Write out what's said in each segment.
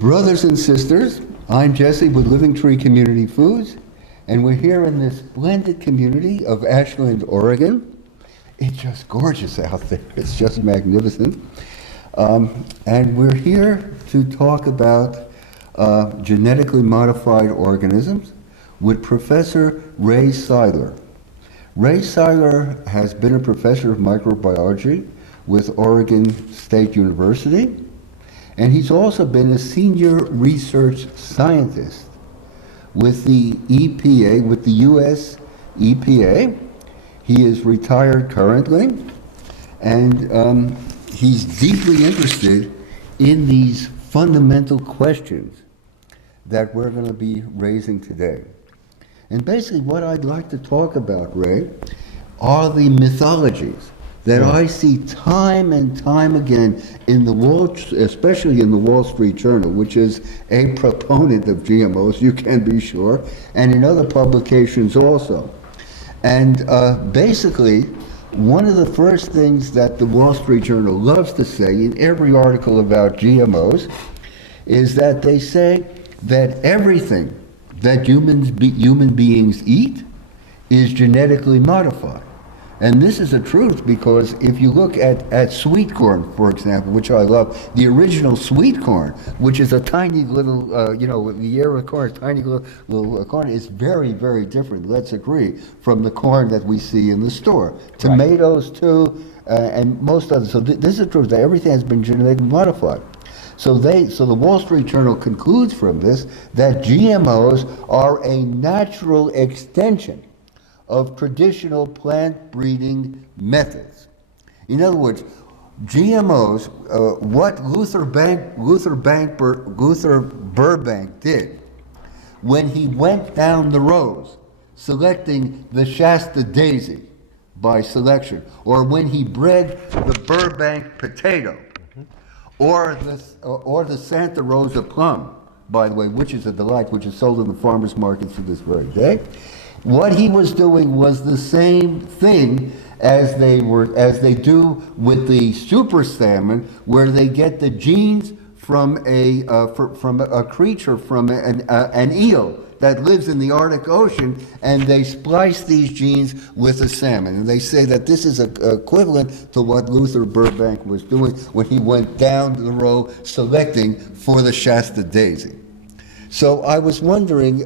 Brothers and sisters, I'm Jesse with Living Tree Community Foods, and we're here in this splendid community of Ashland, Oregon. It's just gorgeous out there. It's just magnificent. And we're here to talk about genetically modified organisms with Professor Ray Seidler. Ray Seidler has been a professor of microbiology with Oregon State University, and he's also been a senior research scientist with the EPA, with the US EPA. He is retired currently, and he's deeply interested in these fundamental questions that we're going to be raising today. And basically what I'd like to talk about, Ray, are the mythologies that I see time and time again in especially in the Wall Street Journal, which is a proponent of GMOs, you can be sure, and in other publications also. And basically, one of the first things that the Wall Street Journal loves to say in every article about GMOs is that they say that everything that human beings eat is genetically modified. And this is the truth, because if you look at sweet corn, for example, which I love, the original sweet corn, which is a tiny little, the ear of corn, tiny little corn, is very, very different, let's agree, from the corn that we see in the store. Tomatoes, too, and most others. So this is the truth, that everything has been genetically modified. So the Wall Street Journal concludes from this that GMOs are a natural extension of traditional plant breeding methods. In other words, GMOs, what Luther Burbank did when he went down the rows selecting the Shasta daisy by selection, or when he bred the Burbank potato, or the Santa Rosa plum, by the way, which is a delight, which is sold in the farmers markets to this very day. What he was doing was the same thing as they do with the super salmon, where they get the genes from a creature, from an eel that lives in the Arctic Ocean, and they splice these genes with a salmon. And they say that this is equivalent to what Luther Burbank was doing when he went down the row selecting for the Shasta daisy. So I was wondering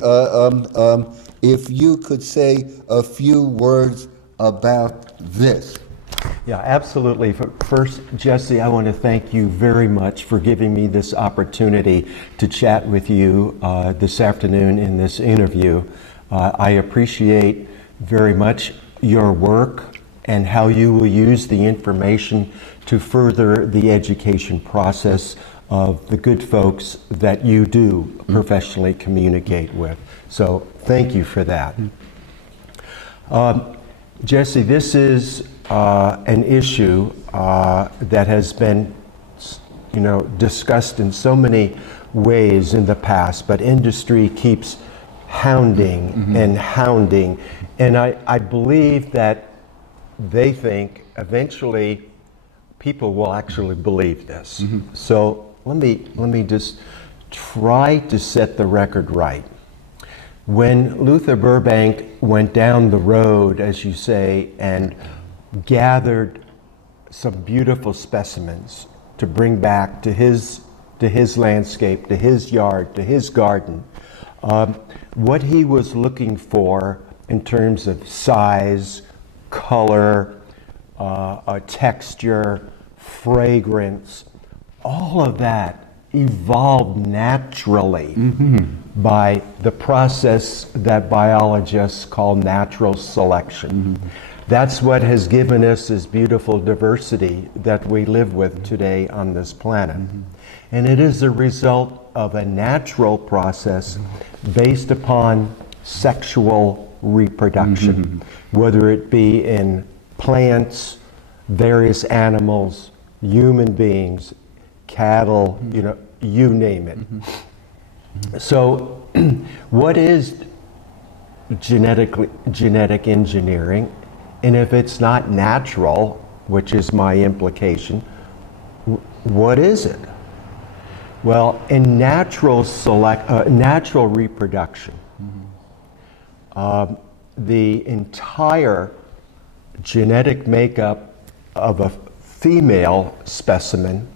if you could say a few words about this. Yeah, absolutely. First, Jesse, I want to thank you very much for giving me this opportunity to chat with you this afternoon in this interview. I appreciate very much your work and how you will use the information to further the education process of the good folks that you do professionally communicate with. So thank you for that. Jesse, this is an issue that has been, discussed in so many ways in the past, but industry keeps hounding and hounding. And I believe that they think eventually people will actually believe this. So let me just try to set the record right. When Luther Burbank went down the road, as you say, and gathered some beautiful specimens to bring back to his landscape, to his yard, to his garden, what he was looking for in terms of size, color, texture, fragrance, all of that evolved naturally by the process that biologists call natural selection. That's what has given us this beautiful diversity that we live with today on this planet. And it is a result of a natural process based upon sexual reproduction, whether it be in plants, various animals, human beings, cattle, you name it. So what is genetic engineering? And if it's not natural, which is my implication, what is it? Well, in natural reproduction, the entire genetic makeup of a female specimen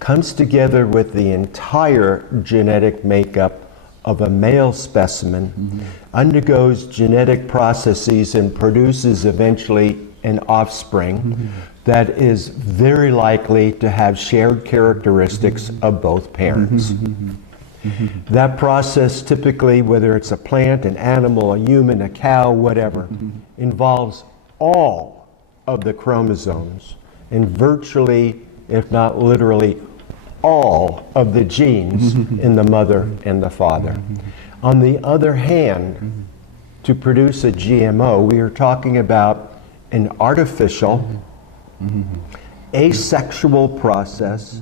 comes together with the entire genetic makeup of a male specimen, undergoes genetic processes, and produces eventually an offspring that is very likely to have shared characteristics of both parents. That process typically, whether it's a plant, an animal, a human, a cow, whatever, involves all of the chromosomes and virtually, if not literally, all of the genes in the mother and the father. On the other hand, to produce a GMO, we are talking about an artificial, asexual process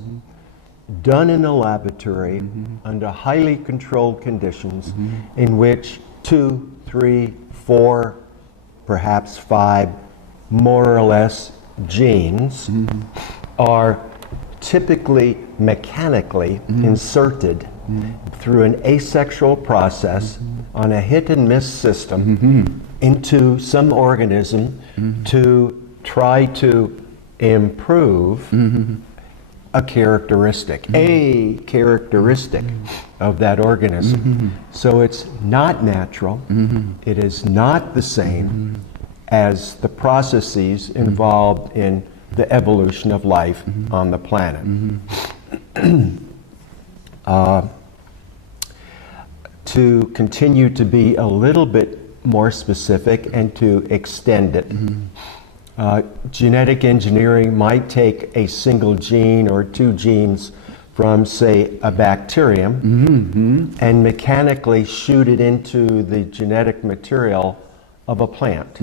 done in a laboratory under highly controlled conditions in which 2, 3, 4, perhaps 5, more or less genes are typically mechanically inserted through an asexual process on a hit and miss system into some organism to try to improve a characteristic of that organism. So it's not natural. It is not the same as the processes involved in the evolution of life on the planet. To continue to be a little bit more specific and to extend it, genetic engineering might take a single gene or 2 genes from, say, a bacterium and mechanically shoot it into the genetic material of a plant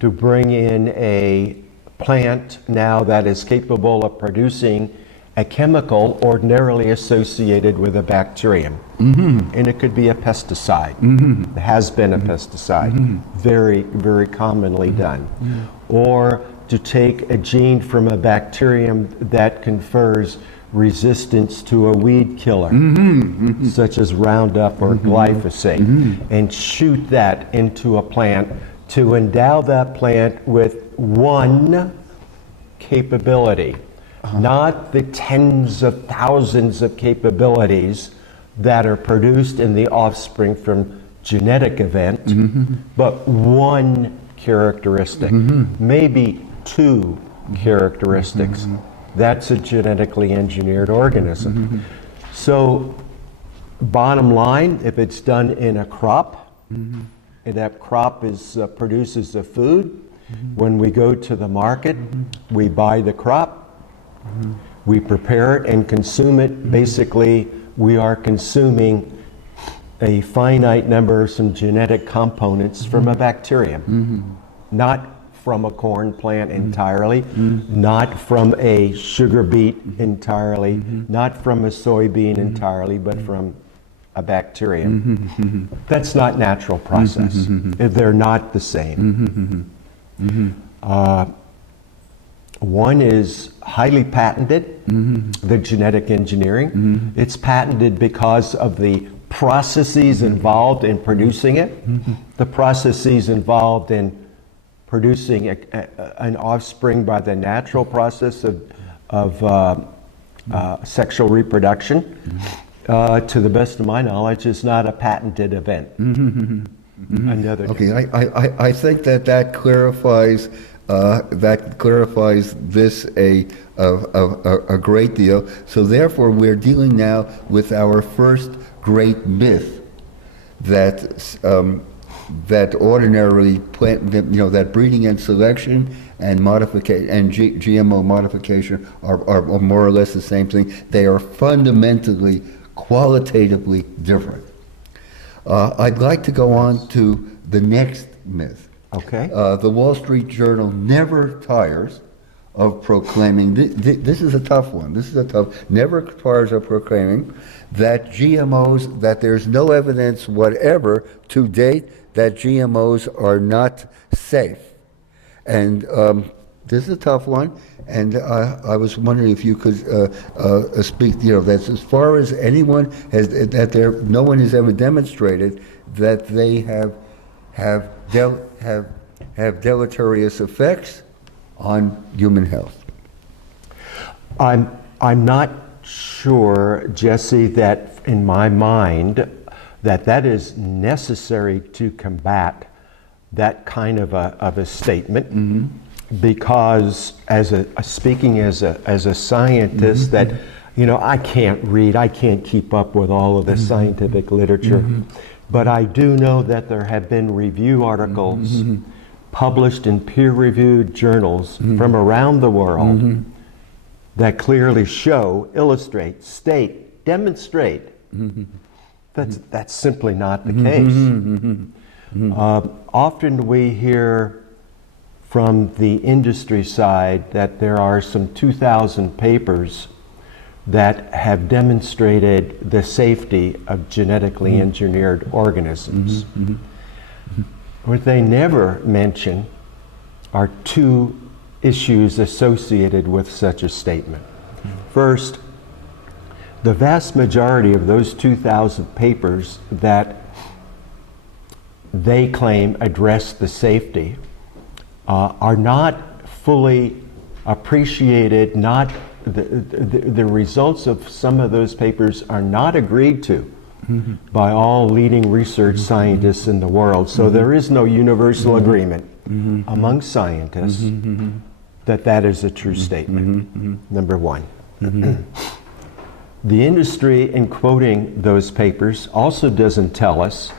to bring in a plant now that is capable of producing a chemical ordinarily associated with a bacterium. And it could be a pesticide. It has been a pesticide, very, very commonly done. Or to take a gene from a bacterium that confers resistance to a weed killer, such as Roundup or glyphosate, and shoot that into a plant to endow that plant with one capability, not the tens of thousands of capabilities that are produced in the offspring from genetic event, but one characteristic, maybe 2 characteristics. That's a genetically engineered organism. So bottom line, if it's done in a crop, and that crop produces a food, when we go to the market, we buy the crop, we prepare it and consume it. Basically, we are consuming a finite number of some genetic components from a bacterium, not from a corn plant entirely, not from a sugar beet entirely, not from a soybean entirely, but from a bacterium. That's not natural process. They're not the same. One is highly patented, the genetic engineering. It's patented because of the processes involved in producing it, the processes involved in producing an offspring by the natural process of sexual reproduction, to the best of my knowledge, is not a patented event. Okay, I think that clarifies this a great deal. So therefore, we're dealing now with our first great myth that ordinarily that breeding and selection and modification and GMO modification are more or less the same thing. They are fundamentally, qualitatively different. I'd like to go on to the next myth. Okay. The Wall Street Journal never tires of proclaiming, this is a tough one, never tires of proclaiming that GMOs, that there's no evidence whatever to date that GMOs are not safe. And This is a tough one, and I was wondering if you could speak. That's as far as anyone has no one has ever demonstrated that they have deleterious effects on human health. I'm not sure, Jesse, that in my mind that is necessary to combat that kind of a statement. Mm-hmm. Because speaking as a scientist, that I can't read, I can't keep up with all of the scientific literature, but I do know that there have been review articles published in peer-reviewed journals from around the world that clearly show, illustrate, state, demonstrate that's simply not the case. Often we hear from the industry side that there are some 2,000 papers that have demonstrated the safety of genetically engineered organisms. What they never mention are two issues associated with such a statement. First, the vast majority of those 2,000 papers that they claim address the safety are not fully appreciated, the results of some of those papers are not agreed to by all leading research scientists in the world. So there is no universal agreement among scientists that is a true statement, number one. The industry, in quoting those papers, also doesn't tell us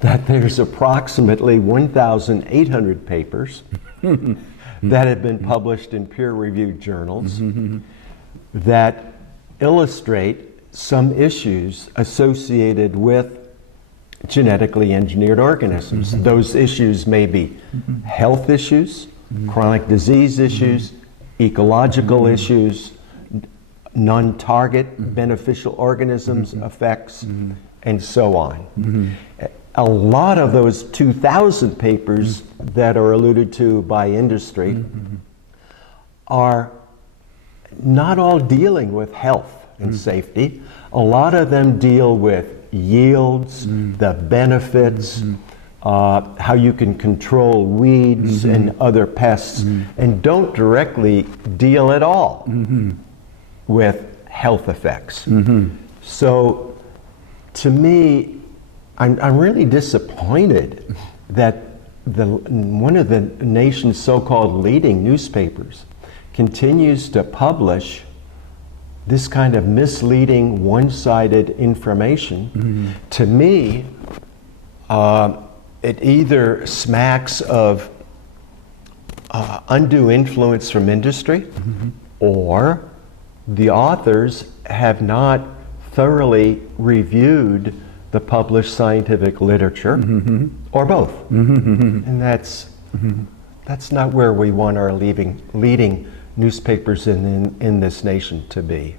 that there's approximately 1,800 papers that have been published in peer-reviewed journals that illustrate some issues associated with genetically engineered organisms. Those issues may be health issues, chronic disease issues, ecological issues, non-target beneficial organisms effects, and so on. A lot of those 2,000 papers that are alluded to by industry are not all dealing with health and safety. A lot of them deal with yields, the benefits, how you can control weeds and other pests, and don't directly deal at all with health effects. So to me, I'm really disappointed that one of the nation's so-called leading newspapers continues to publish this kind of misleading, one-sided information. To me, it either smacks of undue influence from industry, or the authors have not thoroughly reviewed the published scientific literature, or both. And that's not where we want our leading newspapers in this nation to be.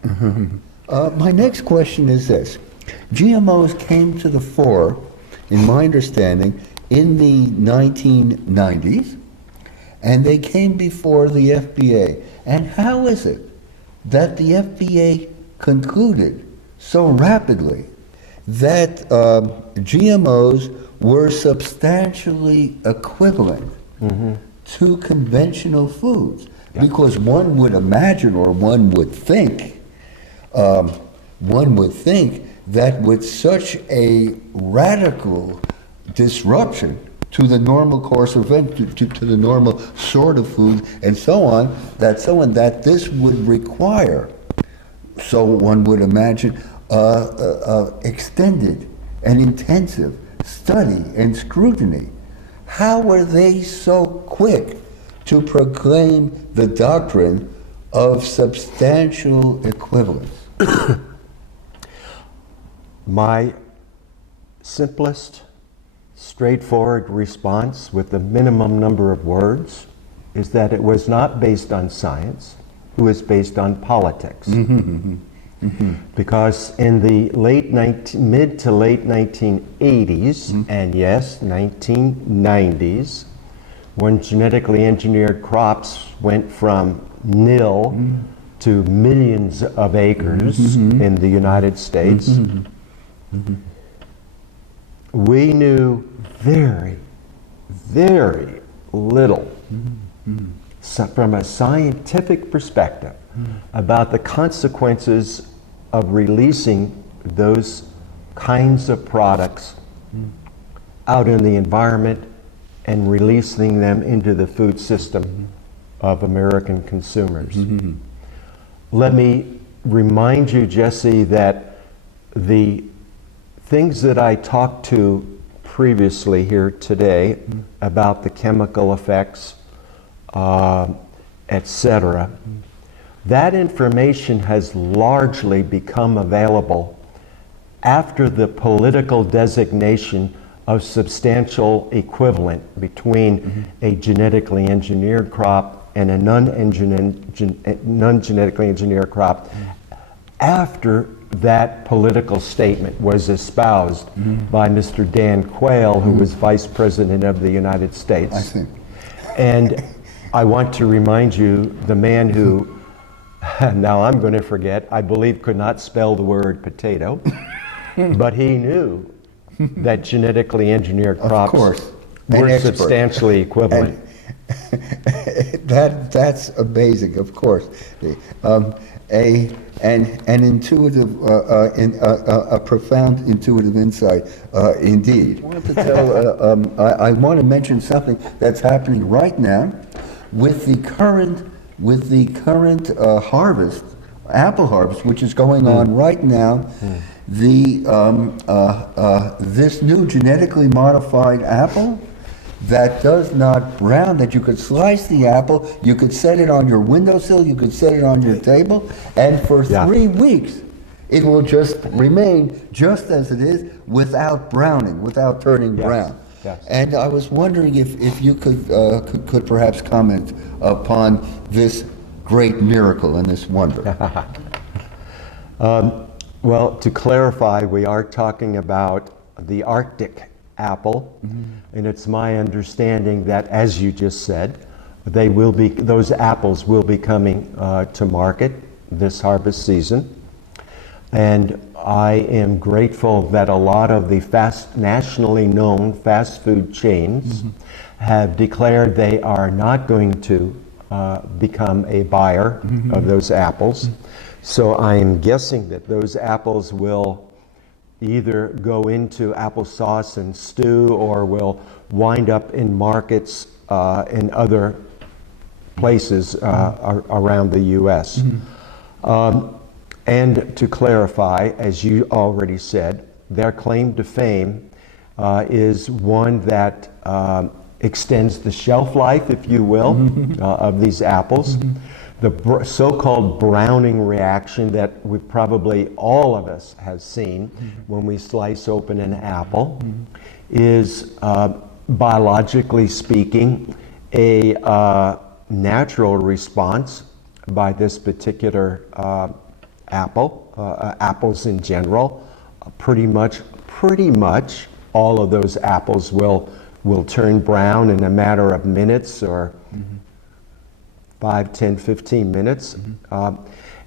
My next question is this. GMOs came to the fore, in my understanding, in the 1990s, and they came before the FDA. And how is it that the FDA concluded so rapidly that GMOs were substantially equivalent to conventional foods? Because one would imagine, or one would think that with such a radical disruption to the normal course of events, to the normal sort of food and so on, that this would require, so one would imagine, extended and intensive study and scrutiny. How were they so quick to proclaim the doctrine of substantial equivalence? My simplest, straightforward response with the minimum number of words is that it was not based on science, it was based on politics. Because in the mid to late 1980s, and yes, 1990s, when genetically engineered crops went from nil to millions of acres in the United States, we knew very, very little from a scientific perspective about the consequences of releasing those kinds of products out in the environment and releasing them into the food system of American consumers. Let me remind you, Jesse, that the things that I talked to previously here today about the chemical effects, etc., that information has largely become available after the political designation of substantial equivalent between a genetically engineered crop and a non-genetically engineered crop, after that political statement was espoused by Mr. Dan Quayle, who was Vice President of the United States. I see. And I want to remind you, the man who, now I'm going to forget, I believe could not spell the word potato, but he knew that genetically engineered crops were substantially equivalent. That's amazing, of course. An intuitive, a profound intuitive insight, indeed. I want to I want to mention something that's happening right now with the current harvest, apple harvest, which is going on right now. This new genetically modified apple that does not brown, that you could slice the apple, you could set it on your windowsill, you could set it on your table, and for 3 weeks it will just remain just as it is without browning, without turning brown. Yes. And I was wondering if you could perhaps comment upon this great miracle and this wonder. Well, to clarify, we are talking about the Arctic apple, and it's my understanding that, as you just said, those apples will be coming to market this harvest season. And I am grateful that a lot of the nationally known fast food chains have declared they are not going to become a buyer of those apples. So I am guessing that those apples will either go into applesauce and stew, or will wind up in markets in other places around the U.S. And to clarify, as you already said, their claim to fame is one that extends the shelf life, if you will, of these apples. The so-called browning reaction that probably all of us have seen when we slice open an apple is, biologically speaking, a natural response by this particular apples in general. Pretty much all of those apples will turn brown in a matter of minutes, or 5, 10, 15 minutes.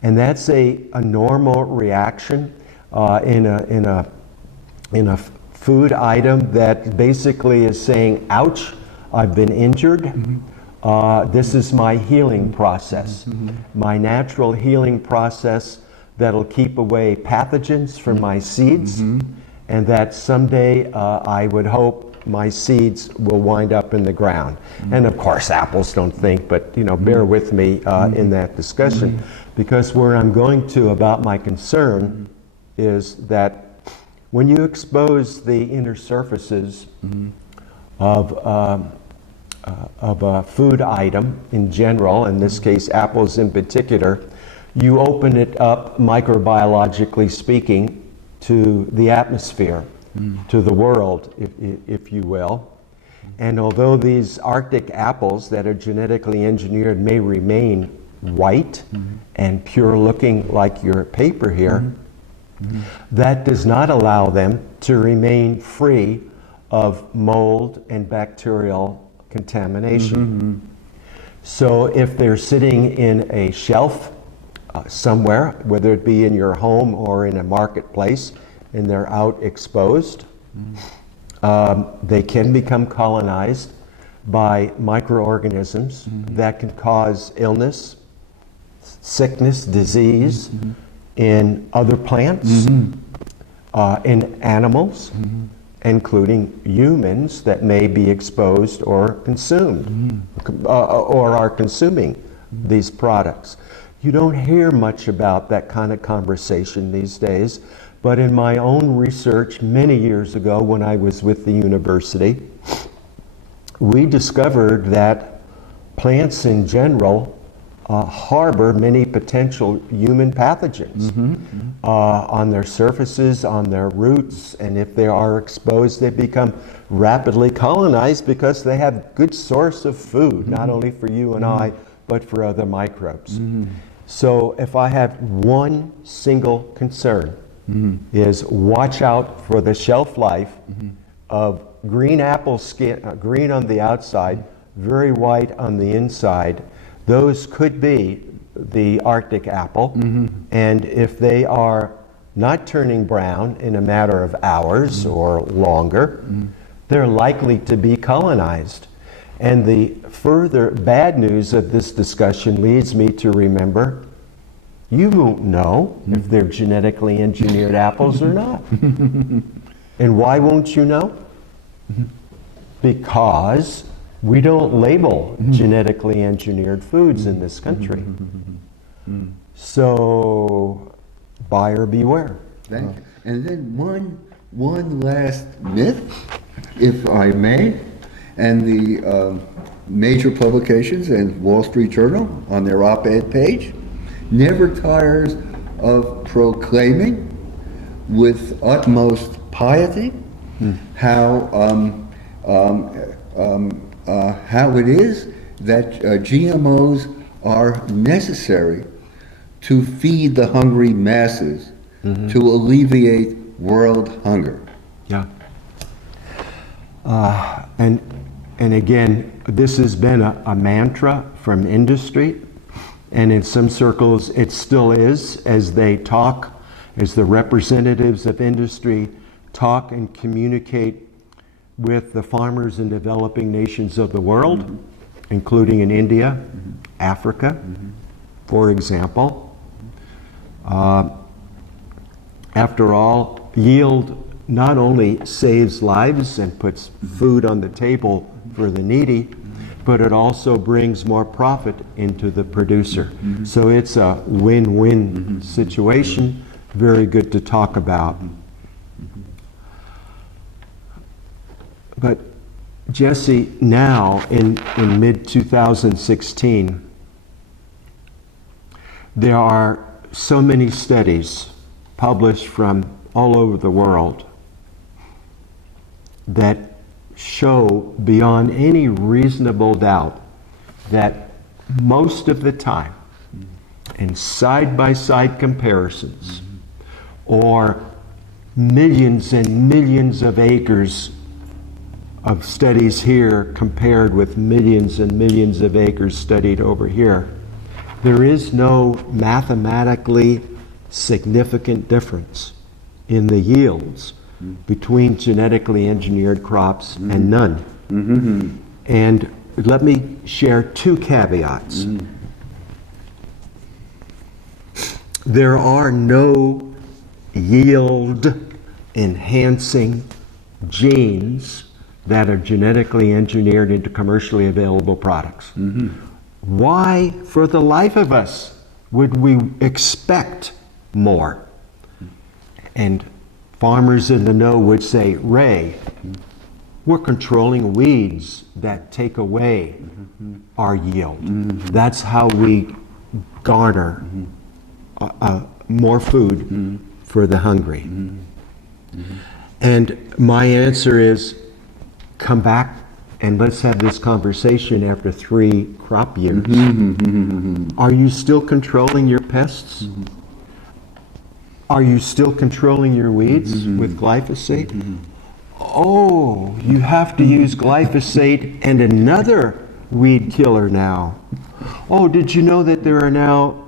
And that's a normal reaction in a food item that basically is saying, ouch, I've been injured. This is my healing process, my natural healing process that'll keep away pathogens from my seeds, and that someday I would hope my seeds will wind up in the ground. And of course, apples don't think, but bear with me in that discussion, because where I'm going to about my concern is that when you expose the inner surfaces of a food item in general, in this case apples in particular, you open it up, microbiologically speaking, to the atmosphere, to the world, if you will. And although these Arctic apples that are genetically engineered may remain white and pure looking like your paper here, that does not allow them to remain free of mold and bacterial contamination. So if they're sitting in a shelf somewhere, whether it be in your home or in a marketplace, and they're out exposed, they can become colonized by microorganisms that can cause illness, sickness, disease in other plants, in animals, including humans that may be exposed or consumed, or are consuming these products. You don't hear much about that kind of conversation these days, but in my own research many years ago when I was with the university, we discovered that plants in general harbor many potential human pathogens on their surfaces, on their roots, and if they are exposed, they become rapidly colonized because they have good source of food, not only for you and I, but for other microbes. So if I have one single concern, is watch out for the shelf life of green apple skin, green on the outside, very white on the inside. Those could be the Arctic apple, and if they are not turning brown in a matter of hours or longer, they're likely to be colonized. And the further bad news of this discussion leads me to remember, you won't know if they're genetically engineered apples or not. And why won't you know? Because we don't label genetically engineered foods in this country. So, buyer beware. Thank you. And then one last myth, if I may, and the major publications and Wall Street Journal on their op-ed page never tires of proclaiming with utmost piety how it is that GMOs are necessary to feed the hungry masses, to alleviate world hunger. Yeah. And again, this has been a mantra from industry, and in some circles it still is, as they talk, as the representatives of industry talk and communicate with the farmers in developing nations of the world, including in India, Africa, for example. After all, yield not only saves lives and puts food on the table for the needy, but it also brings more profit into the producer. So it's a win-win situation, very good to talk about. But Jesse, now in mid-2016, there are so many studies published from all over the world that show beyond any reasonable doubt that most of the time, in side-by-side comparisons, or millions and millions of acres of studies here compared with millions and millions of acres studied over here, there is no mathematically significant difference in the yields between genetically engineered crops and none. And let me share two caveats. There are no yield enhancing genes that are genetically engineered into commercially available products. Why, for the life of us, would we expect more? And farmers in the know would say, Ray, we're controlling weeds that take away our yield. That's how we garner more food for the hungry. And my answer is, come back and let's have this conversation after 3 crop years. Are you still controlling your pests? Are you still controlling your weeds with glyphosate? oh, you have to use glyphosate and another weed killer now. Oh, did you know that there are now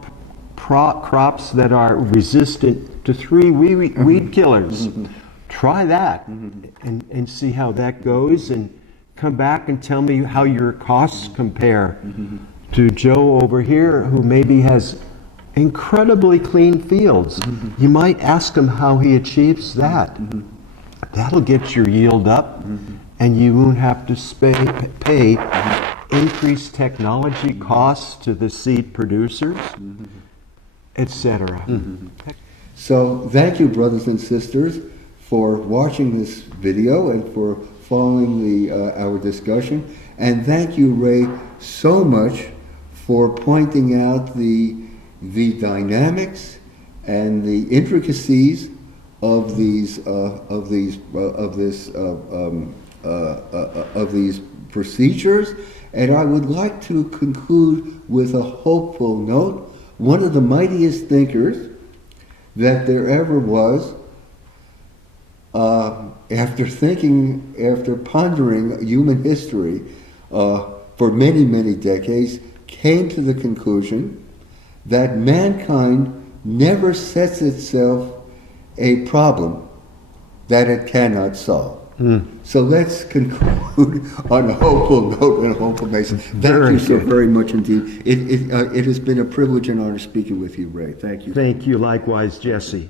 crops that are resistant to 3 weed killers? Try that and see how that goes, and come back and tell me how your costs compare to Joe over here, who maybe has incredibly clean fields. You might ask him how he achieves that. That'll get your yield up, and you won't have to pay increased technology costs to the seed producers, etc. So thank you, brothers and sisters, for watching this video and for following our discussion. And thank you, Ray, so much for pointing out the dynamics and the intricacies of these procedures. And I would like to conclude with a hopeful note. One of the mightiest thinkers that there ever was, after pondering human history for many, many decades, came to the conclusion that mankind never sets itself a problem that it cannot solve. So let's conclude on a hopeful note and a hopeful basis. Thank you so very much indeed. It has been a privilege and honor speaking with you, Ray. Thank you. Thank you likewise, Jesse.